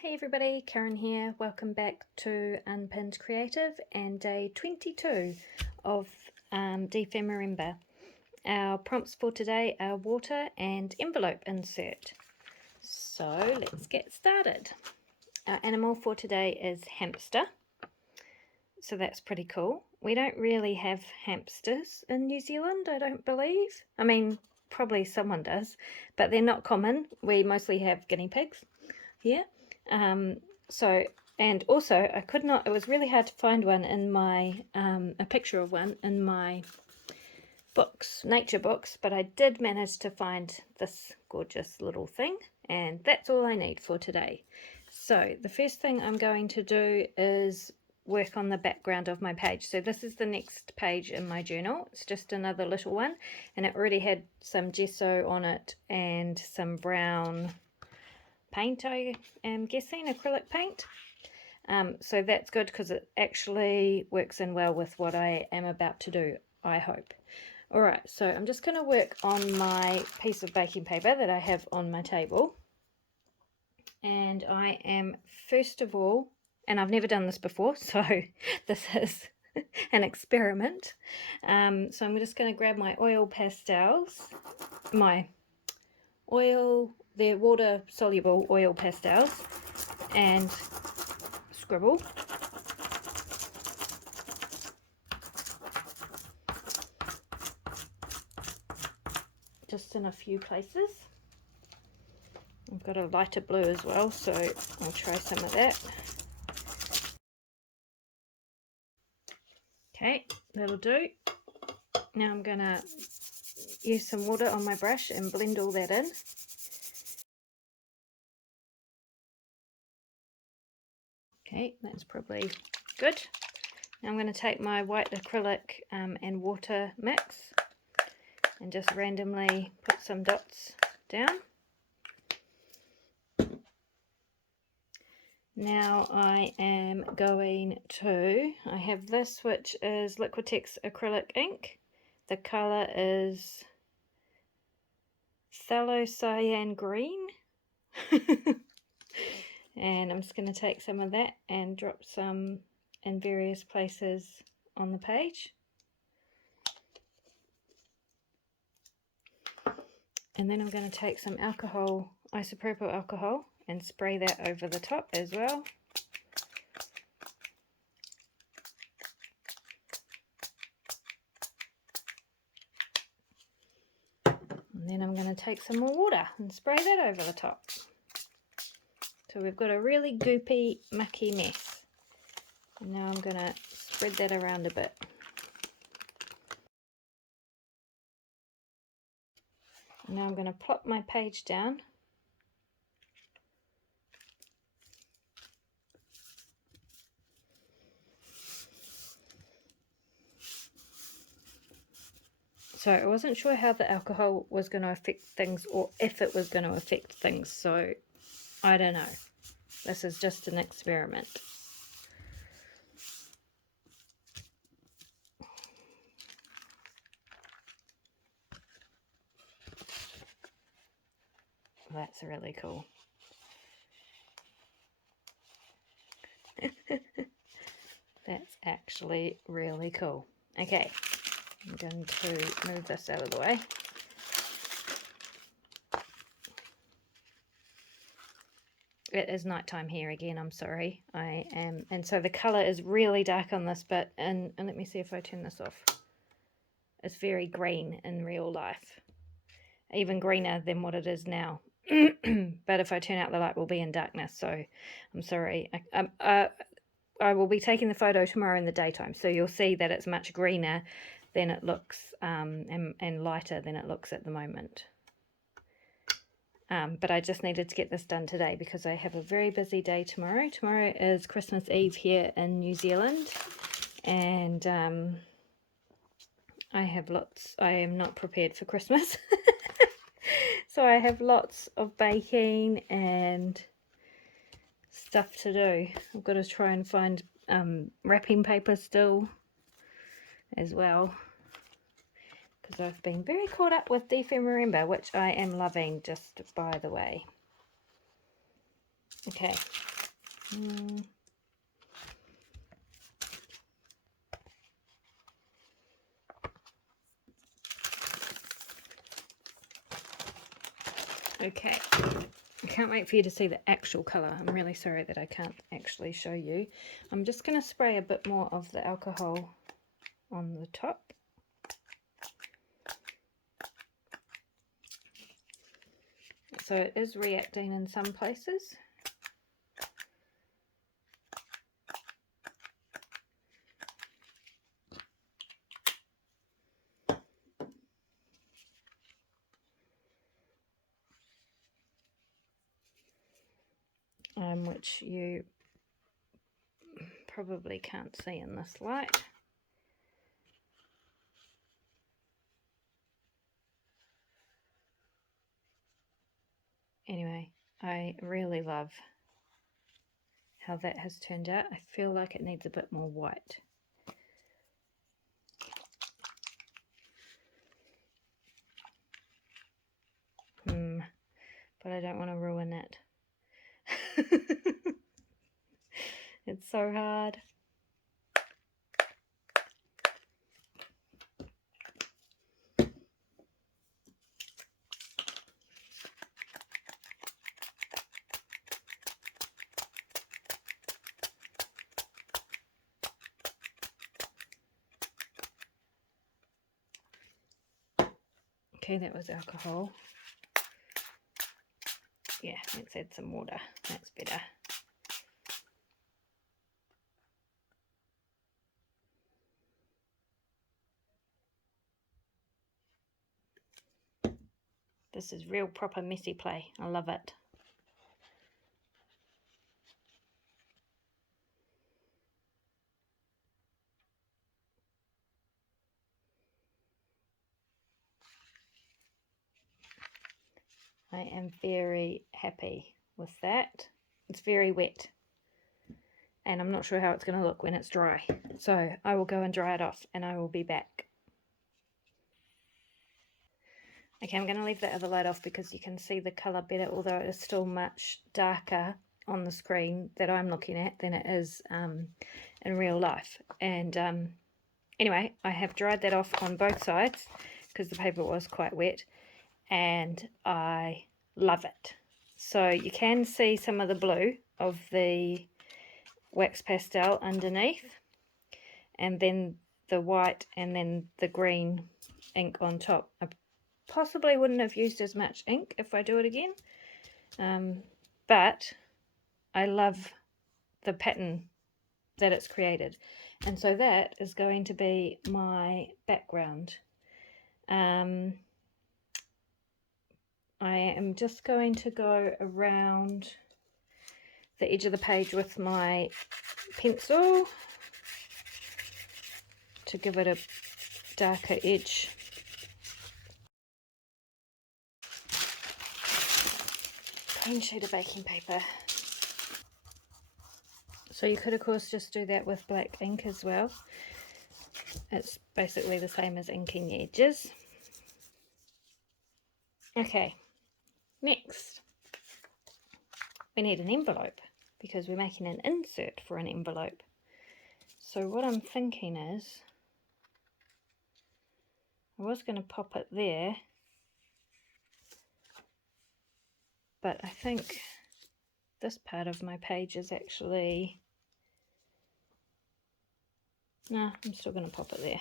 Hey everybody, Karen here. Welcome back to Unpinned Creative and day 22 of dephemerember. Our prompts for today are water and envelope insert. So let's get started. Our animal for today is hamster. So that's pretty cool. We don't really have hamsters in New Zealand, I don't believe. I mean, probably someone does, but they're not common. We mostly have guinea pigs here. And also it was really hard to find one in my, a picture of one in my books, nature books, but I did manage to find this gorgeous little thing, and that's all I need for today. So the first thing I'm going to do is work on the background of my page. So this is the next page in my journal. It's just another little one, and it already had some gesso on it and some brown paint, I am guessing, acrylic paint. So that's good because it actually works in well with what I am about to do, I hope. Alright, so I'm just going to work on my piece of baking paper that I have on my table. And I am, first of all, and I've never done this before, so this is an experiment. So I'm just going to grab my oil pastels, they're water soluble oil pastels, and scribble. Just in a few places. I've got a lighter blue as well, so I'll try some of that. Okay, that'll do. Now I'm going to use some water on my brush and blend all that in. Okay, that's probably good. Now I'm going to take my white acrylic and water mix and just randomly put some dots down. Now I am going to, I have this which is Liquitex acrylic ink. The colour is phthalo cyan green. And I'm just going to take some of that and drop some in various places on the page. And then I'm going to take some alcohol, isopropyl alcohol, and spray that over the top as well. And then I'm going to take some more water and spray that over the top. So we've got a really goopy, mucky mess. And now I'm going to spread that around a bit. And now I'm going to plop my page down. So I wasn't sure how the alcohol was going to affect things, or if it was going to affect things, so I don't know. This is just an experiment. That's really cool. That's actually really cool. Okay, I'm going to move this out of the way. It is nighttime here again, I'm sorry. And so the colour is really dark on this bit, and let me see if I turn this off. It's very green in real life, even greener than what it is now. But if I turn out the light, we'll be in darkness, so I'm sorry. I will be taking the photo tomorrow in the daytime, so you'll see that it's much greener than it looks, and lighter than it looks at the moment. But I just needed to get this done today because I have a very busy day tomorrow. Tomorrow is Christmas Eve here in New Zealand, and I am not prepared for Christmas. So I have lots of baking and stuff to do. I've got to try and find wrapping paper still as well, because I've been very caught up with dephemerember, which I am loving, just by the way. Okay, Okay, I can't wait for you to see the actual colour. I'm really sorry that I can't actually show you. I'm just going to spray a bit more of the alcohol on the top. So it is reacting in some places. Which you probably can't see in this light. Anyway, I really love how that has turned out. I feel like it needs a bit more white. But I don't want to ruin it. It's so hard. Okay, that was alcohol. Yeah, let's add some water. That's better. This is real proper messy play. I love it. I am very happy with that. It's very wet. And I'm not sure how it's going to look when it's dry. So I will go and dry it off and I will be back. Okay, I'm going to leave the other light off because you can see the colour better, although it is still much darker on the screen that I'm looking at than it is in real life. And anyway, I have dried that off on both sides because the paper was quite wet, and I love it. So you can see some of the blue of the wax pastel underneath, and then the white, and then the green ink on top. I possibly wouldn't have used as much ink if I do it again, but I love the pattern that it's created, and so that is going to be my background. I am just going to go around the edge of the page with my pencil to give it a darker edge. Clean sheet of baking paper. So you could of course just do that with black ink as well. It's basically the same as inking the edges. Okay, next we need an envelope because we're making an insert for an envelope. So what I'm thinking is, I was going to pop it there, but I think this part of my page is actually, no, I'm still going to pop it there.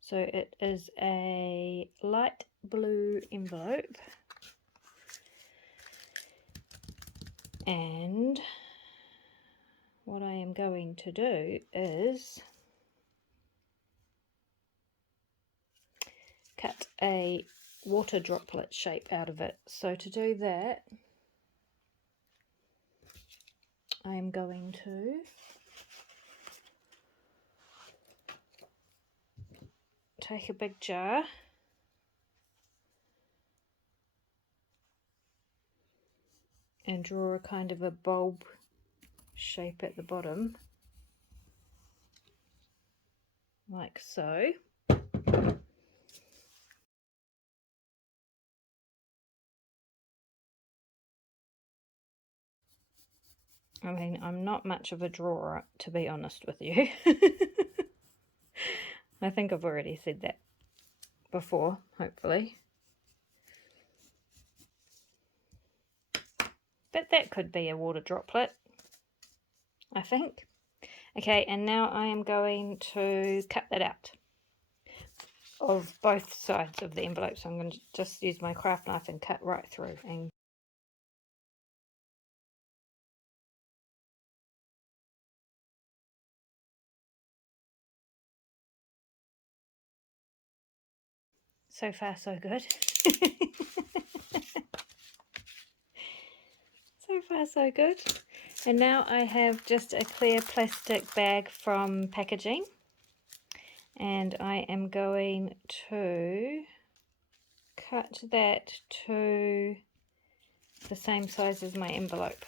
So it is a light blue envelope, and what I am going to do is cut a water droplet shape out of it. So to do that, I am going to take a big jar and draw a kind of a bulb shape at the bottom, like so. I mean, I'm not much of a drawer, to be honest with you. I think I've already said that before, hopefully. But that could be a water droplet, I think. Okay, and now I am going to cut that out of both sides of the envelope. So I'm going to just use my craft knife and cut right through. And so far, so good. So far, so good. And now I have just a clear plastic bag from packaging. And I am going to cut that to the same size as my envelope.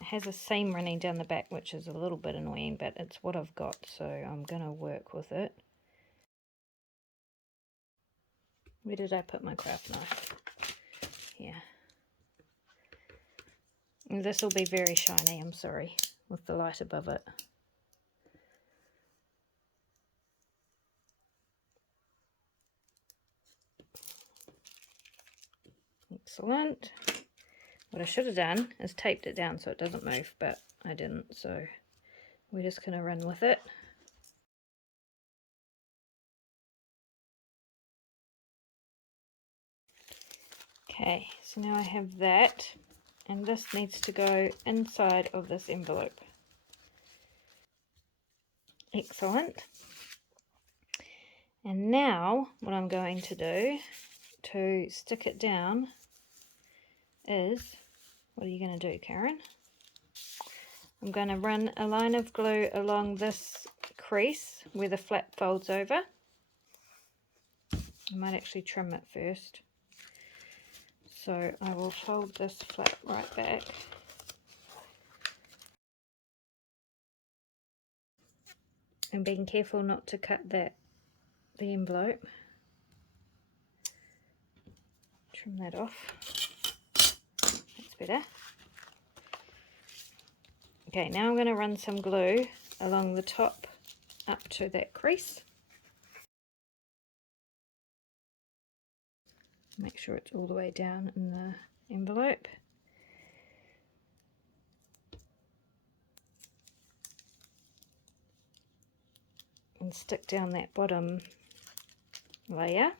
It has a seam running down the back, which is a little bit annoying, but it's what I've got, so I'm going to work with it. Where did I put my craft knife? Here. And this will be very shiny, I'm sorry, with the light above it. Excellent. What I should have done is taped it down so it doesn't move, but I didn't, so we're just going to run with it. Okay, so now I have that, and this needs to go inside of this envelope. Excellent. And now what I'm going to do to stick it down is, what are you going to do, Karen? I'm going to run a line of glue along this crease where the flap folds over. I might actually trim it first. So I will fold this flap right back. And being careful not to cut the envelope. Trim that off. That's better. Okay, now I'm going to run some glue along the top up to that crease. Make sure it's all the way down in the envelope. And stick down that bottom layer.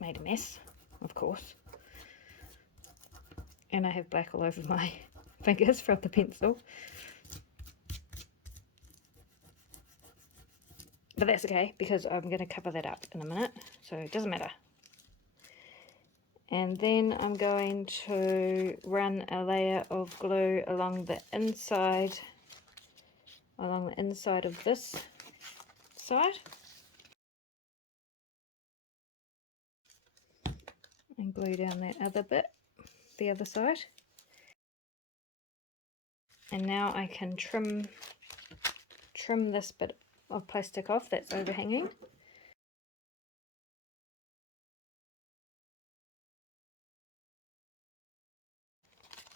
Made a mess, of course. And I have black all over my fingers from the pencil. But that's okay, because I'm going to cover that up in a minute, so it doesn't matter. And then I'm going to run a layer of glue along the inside of this side. And glue down that other bit, the other side. And now I can trim this bit of plastic off that's overhanging.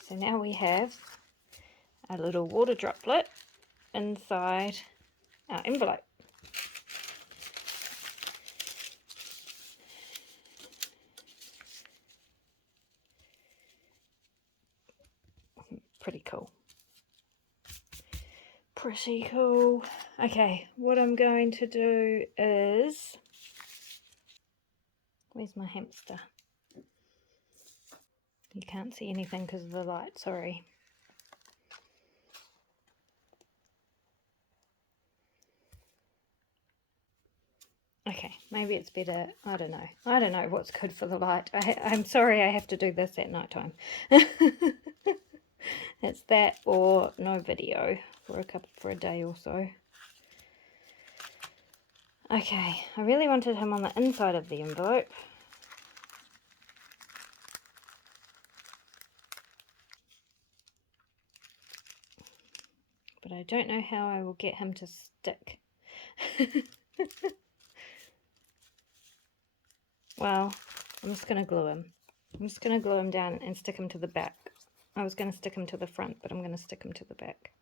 So now we have a little water droplet inside our envelope. Pretty cool. Pretty cool. Okay, what I'm going to do is... Where's my hamster? You can't see anything because of the light, sorry. Okay, maybe it's better, I don't know. I don't know what's good for the light. I'm sorry I have to do this at night time. It's that or no video for a day or so. Okay, I really wanted him on the inside of the envelope. But I don't know how I will get him to stick. Well, I'm just going to glue him. I'm just going to glue him down and stick him to the back. I was going to stick him to the front, but I'm going to stick him to the back.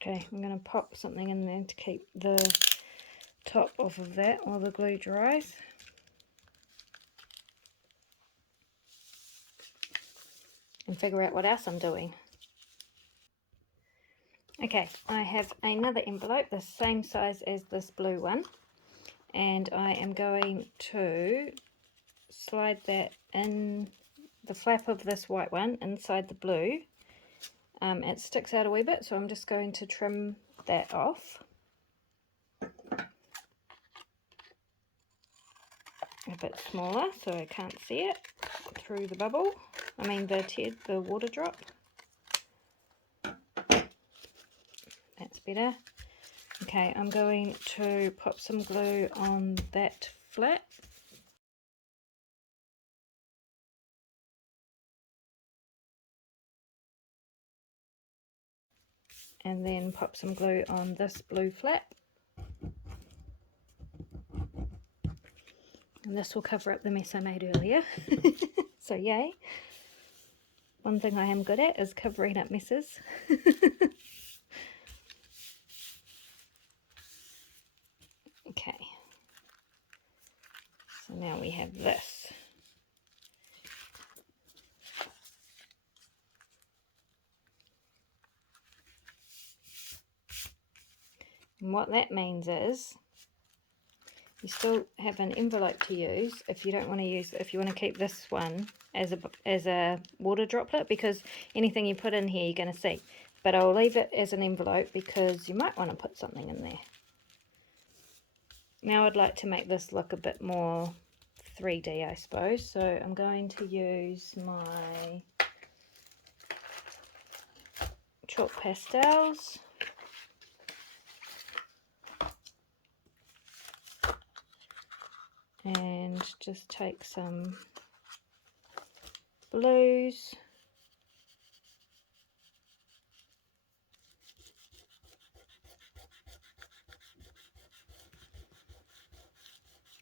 Okay, I'm going to pop something in there to keep the top off of that while the glue dries. And figure out what else I'm doing. Okay, I have another envelope the same size as this blue one, and I am going to slide that in the flap of this white one inside the blue. It sticks out a wee bit, so I'm just going to trim that off a bit smaller so I can't see it through the bubble. I mean the water drop. That's better. Okay, I'm going to pop some glue on that flap. And then pop some glue on this blue flap. And this will cover up the mess I made earlier. So yay. One thing I am good at is covering up messes. Okay. So now we have this. And what that means is you still have an envelope to use if you don't want to use, if you want to keep this one as a water droplet, because anything you put in here you're going to see. But I'll leave it as an envelope because you might want to put something in there. Now I'd like to make this look a bit more 3D, I suppose. So I'm going to use my chalk pastels. And just take some blues.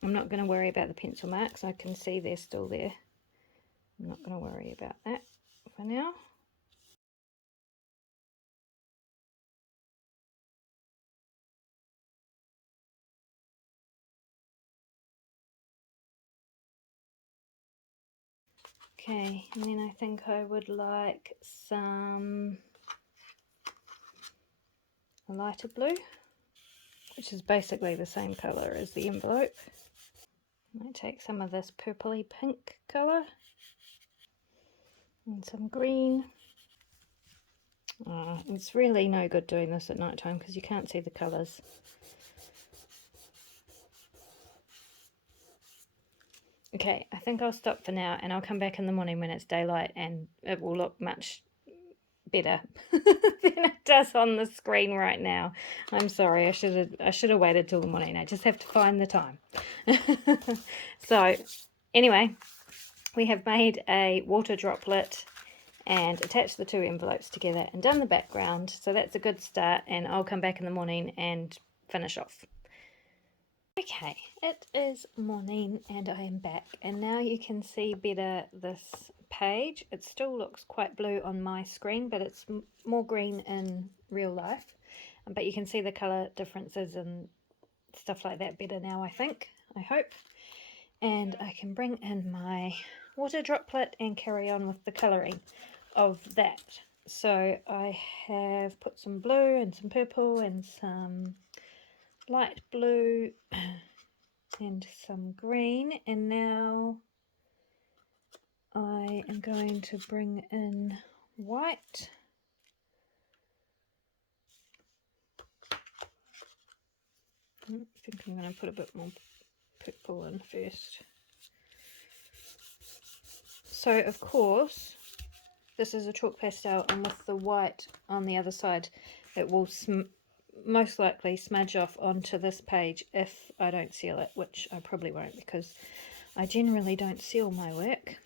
I'm not going to worry about the pencil marks. I can see they're still there. I'm not going to worry about that for now. Okay, and then I think I would like some lighter blue, which is basically the same colour as the envelope. I might take some of this purpley pink colour and some green. It's really no good doing this at night time because you can't see the colours. Okay, I think I'll stop for now and I'll come back in the morning when it's daylight and it will look much better than it does on the screen right now. I'm sorry, I should have waited till the morning. I just have to find the time. So anyway, we have made a water droplet and attached the two envelopes together and done the background. So that's a good start, and I'll come back in the morning and finish off. Okay, it is morning and I am back, and now you can see better this page. It still looks quite blue on my screen, but it's more green in real life. But you can see the colour differences and stuff like that better now, I think, I hope. And I can bring in my water droplet and carry on with the colouring of that. So I have put some blue and some purple and some light blue and some green, and now I am going to bring in white. I think I'm going to put a bit more purple in first. So of course this is a chalk pastel, and with the white on the other side it will most likely smudge off onto this page if I don't seal it, which I probably won't because I generally don't seal my work.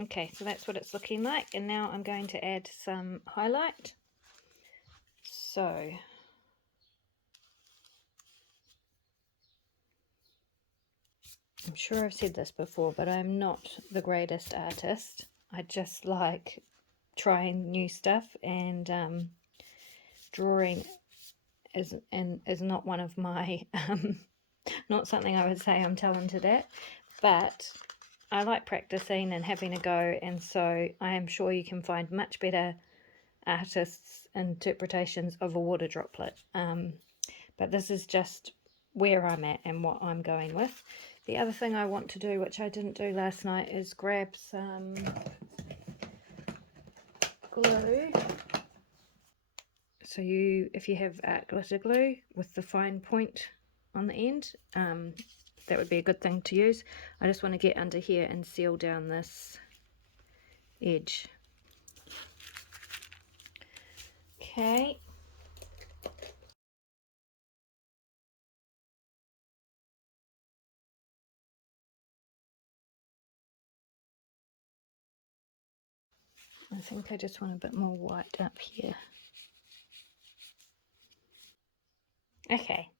Okay, so that's what it's looking like, and now I'm going to add some highlight. So I'm sure I've said this before, but I'm not the greatest artist. I just like trying new stuff, and drawing is not one of my not something I would say I'm talented at, but I like practicing and having a go, and so I am sure you can find much better artists' interpretations of a water droplet. But this is just where I'm at and what I'm going with. The other thing I want to do, which I didn't do last night, is grab some glue. So if you have glitter glue with the fine point on the end, that would be a good thing to use. I just want to get under here and seal down this edge. Okay. I think I just want a bit more white up here. Okay.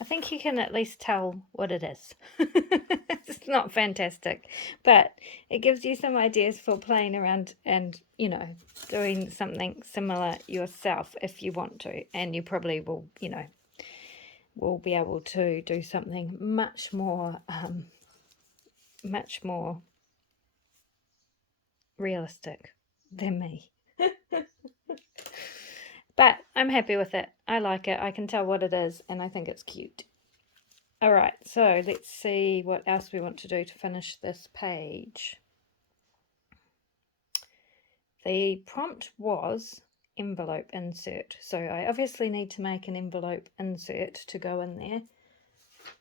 I think you can at least tell what it is. It's not fantastic, but it gives you some ideas for playing around and, you know, doing something similar yourself if you want to. And you probably will, you know, will be able to do something much more realistic than me. But I'm happy with it. I like it. I can tell what it is, and I think it's cute. All right, so let's see what else we want to do to finish this page. The prompt was envelope insert, so I obviously need to make an envelope insert to go in there.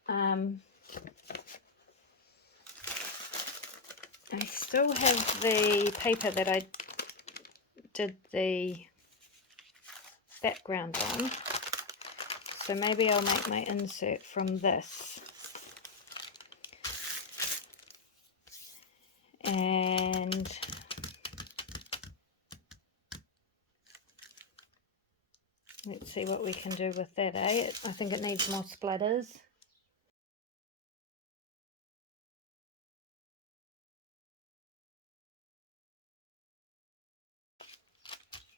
I still have the paper that I did the background on, so maybe I'll make my insert from this. And let's see what we can do with that, eh? I think it needs more splatters.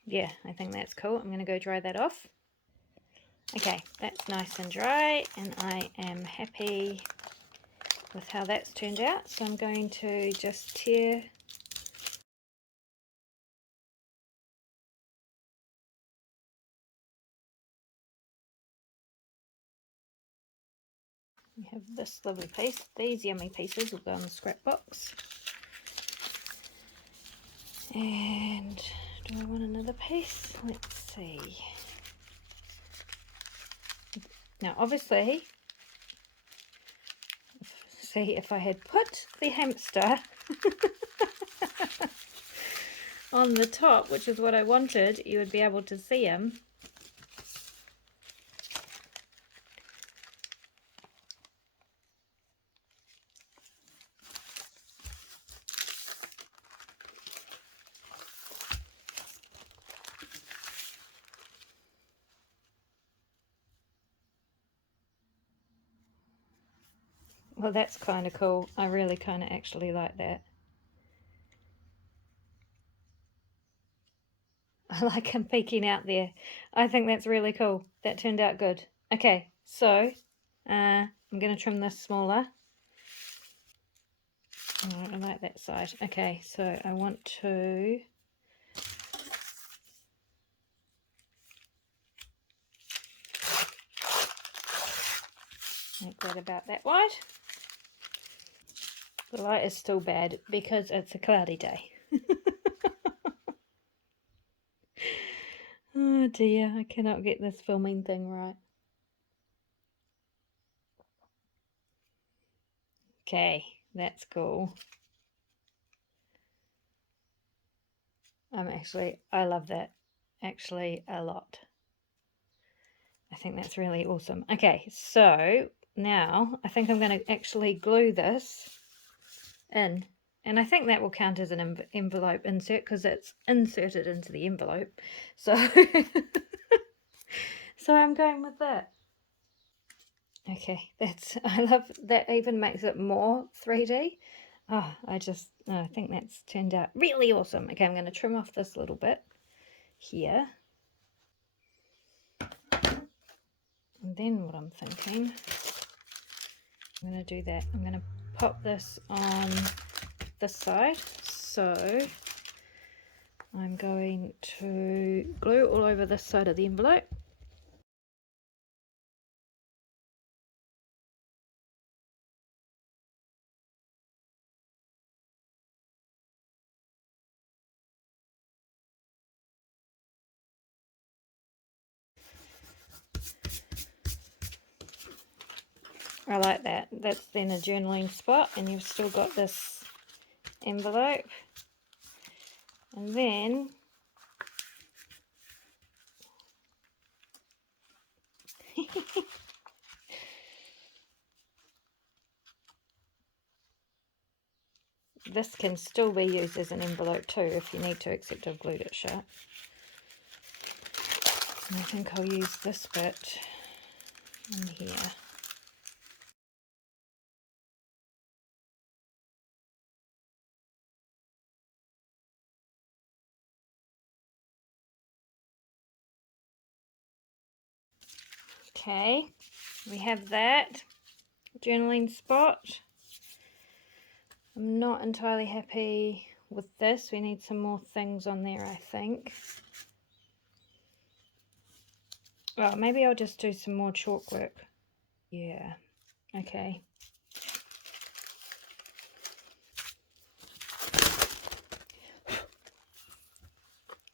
Yeah, I think that's cool. I'm going to go dry that off. Okay, that's nice and dry, and I am happy with how that's turned out. So I'm going to just tear we have this lovely piece. These yummy pieces will go in the scrapbox. And do I want another piece? Let's see. Now obviously, see, if I had put the hamster on the top, which is what I wanted, you would be able to see him. Well, that's kind of cool. I really kind of actually like that. I like him peeking out there. I think that's really cool. That turned out good. Okay, so I'm going to trim this smaller. Oh, I like that side. Okay, so I want to make that about that wide. The light is still bad because it's a cloudy day. Oh dear, I cannot get this filming thing right. Okay, that's cool. I love that actually a lot. I think that's really awesome. Okay, so now I think I'm going to actually glue this in. And I think that will count as an envelope insert because it's inserted into the envelope. So, so I'm going with that. Okay, I love that, even makes it more 3D. Oh, I think that's turned out really awesome. Okay, I'm going to trim off this little bit here. And then what I'm thinking, I'm going to do that. I'm going to pop this on this side. So I'm going to glue all over this side of the envelope. I like that. That's then a journaling spot, and you've still got this envelope. And then this can still be used as an envelope too if you need to, except I've glued it shut. And I think I'll use this bit in here. Okay, we have that journaling spot. I'm not entirely happy with this. We need some more things on there, I think. Well, maybe I'll just do some more chalk work. Yeah, okay.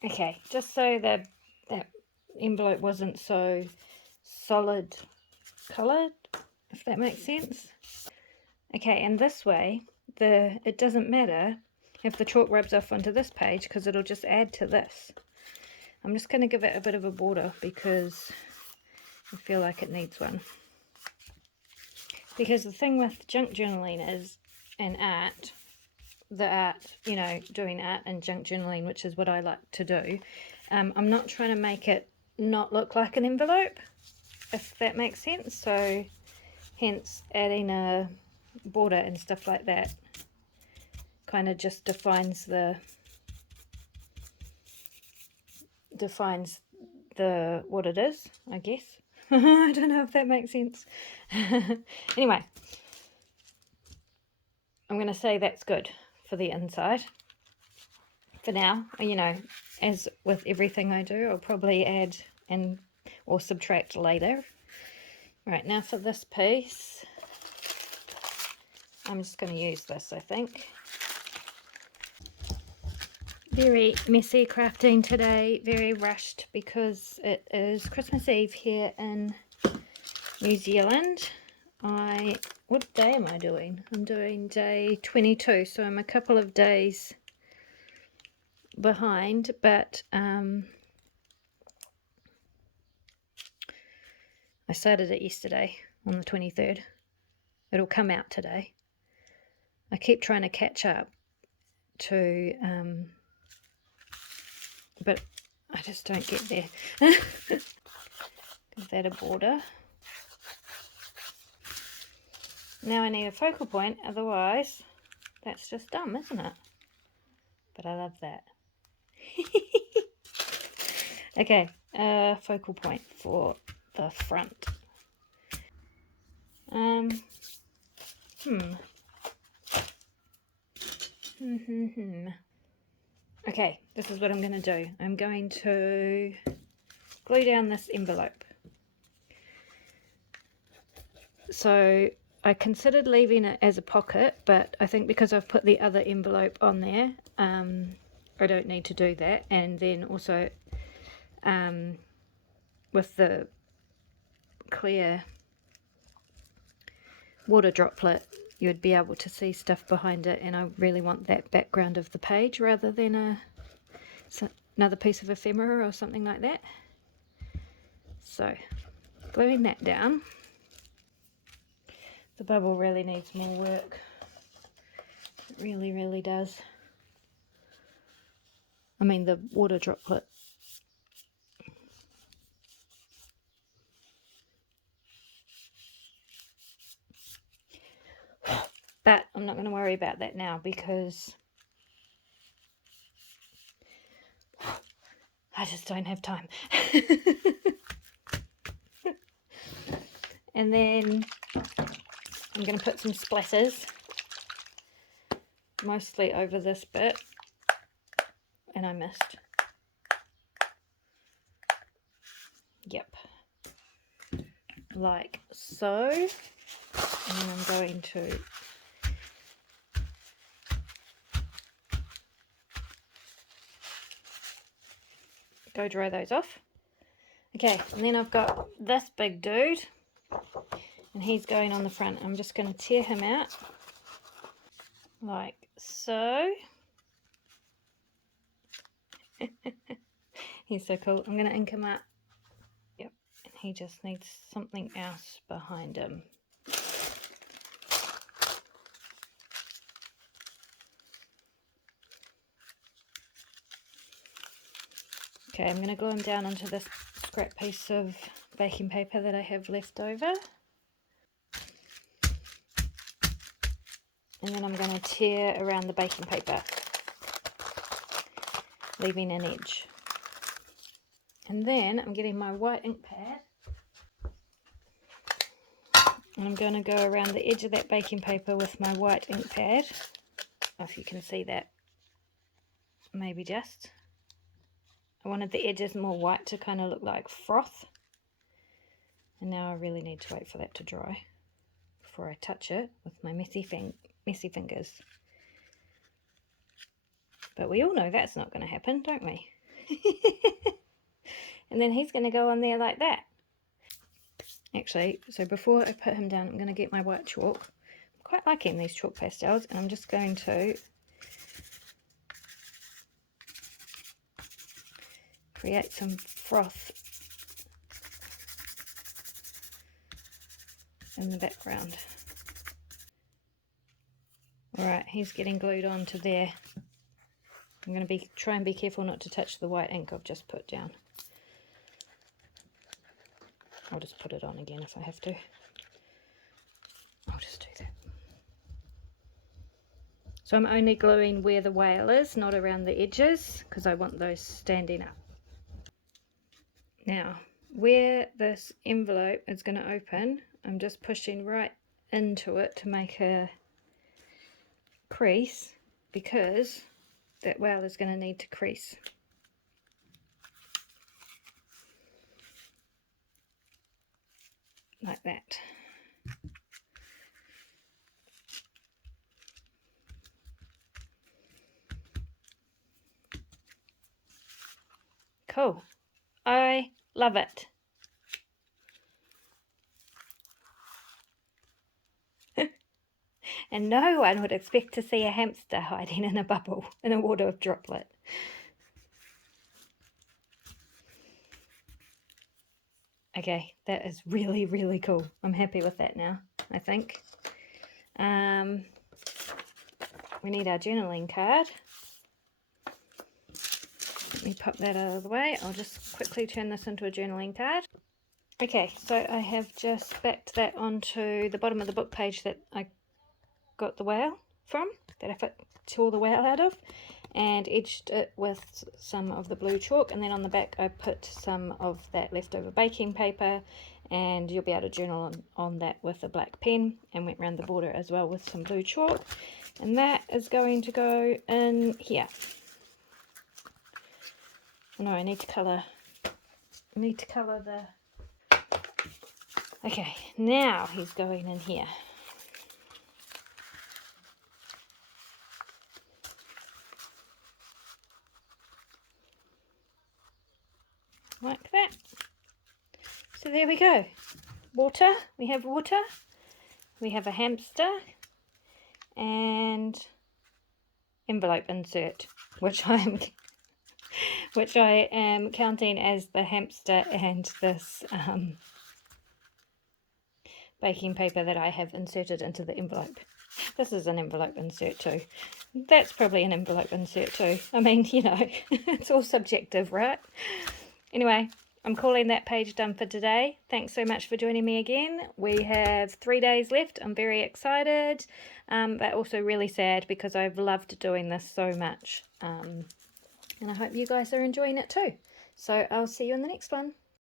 Okay, just so that envelope wasn't so solid coloured, if that makes sense. Okay, and this way, it doesn't matter if the chalk rubs off onto this page because it'll just add to this. I'm just going to give it a bit of a border because I feel like it needs one. Because the thing with junk journaling is, and art, you know, doing art and junk journaling, which is what I like to do, I'm not trying to make it not look like an envelope, if that makes sense. So hence adding a border and stuff like that kind of just defines the what it is, I guess. I don't know if that makes sense. Anyway, I'm going to say that's good for the inside for now. You know, as with everything I do, I'll probably add or subtract later. Right, now for this piece, I'm just going to use this, I think. Very messy crafting today, very rushed because it is Christmas Eve here in New Zealand. What day am I doing? I'm doing day 22, so I'm a couple of days behind, but I started it yesterday on the 23rd. It'll come out today. I keep trying to catch up to, but I just don't get there. Give that a border. Now I need a focal point, otherwise that's just dumb, isn't it? But I love that. Okay, focal point for the front. Okay, this is what I'm going to do. I'm going to glue down this envelope. So I considered leaving it as a pocket, but I think because I've put the other envelope on there, I don't need to do that. And then also with the clear water droplet, you'd be able to see stuff behind it, and I really want that background of the page rather than another piece of ephemera or something like that. So gluing that down. The bubble really needs more work. really, really does. I mean the water droplet. But I'm not going to worry about that now because I just don't have time. And then I'm going to put some splatters, mostly over this bit, and I missed. Yep, like so. And then I'm going to go dry those off. Okay, and then I've got this big dude, and he's going on the front. I'm just going to tear him out like so. He's so cool. I'm going to ink him up. Yep, and he just needs something else behind him. Okay, I'm going to glue him down onto this scrap piece of baking paper that I have left over. And then I'm going to tear around the baking paper, leaving an edge. And then I'm getting my white ink pad, and I'm going to go around the edge of that baking paper with my white ink pad. Oh, if you can see that, maybe just. I wanted the edges more white to kind of look like froth. And now I really need to wait for that to dry before I touch it with my messy fingers. But we all know that's not going to happen, don't we? And then he's going to go on there like that. Actually, so before I put him down, I'm going to get my white chalk. I'm quite liking these chalk pastels, and I'm just going to create some froth in the background. Alright, he's getting glued onto there. I'm going to try and be careful not to touch the white ink I've just put down. I'll just put it on again if I have to. I'll just do that. So I'm only gluing where the whale is, not around the edges, because I want those standing up. Now, where this envelope is going to open, I'm just pushing right into it to make a crease, because that whale is going to need to crease. Like that. Cool. I love it. And no one would expect to see a hamster hiding in a bubble in a water droplet. Okay, that is really, really cool. I'm happy with that now, I think. We need our journaling card. Let me pop that out of the way. I'll just quickly turn this into a journaling card. Okay, so I have just backed that onto the bottom of the book page that I got the whale from, that I tore the whale out of, and edged it with some of the blue chalk, and then on the back I put some of that leftover baking paper, and you'll be able to journal on that with a black pen, and went around the border as well with some blue chalk, and that is going to go in here. No, I need to colour the... Okay, now he's going in here. Like that. So there we go. Water, we have a hamster, and envelope insert, which I am counting as the hamster and this baking paper that I have inserted into the envelope. This is an envelope insert too. That's probably an envelope insert too. I mean, you know, it's all subjective, right? Anyway, I'm calling that page done for today. Thanks so much for joining me again. We have 3 days left. I'm very excited, but also really sad because I've loved doing this so much. And I hope you guys are enjoying it too. So I'll see you in the next one.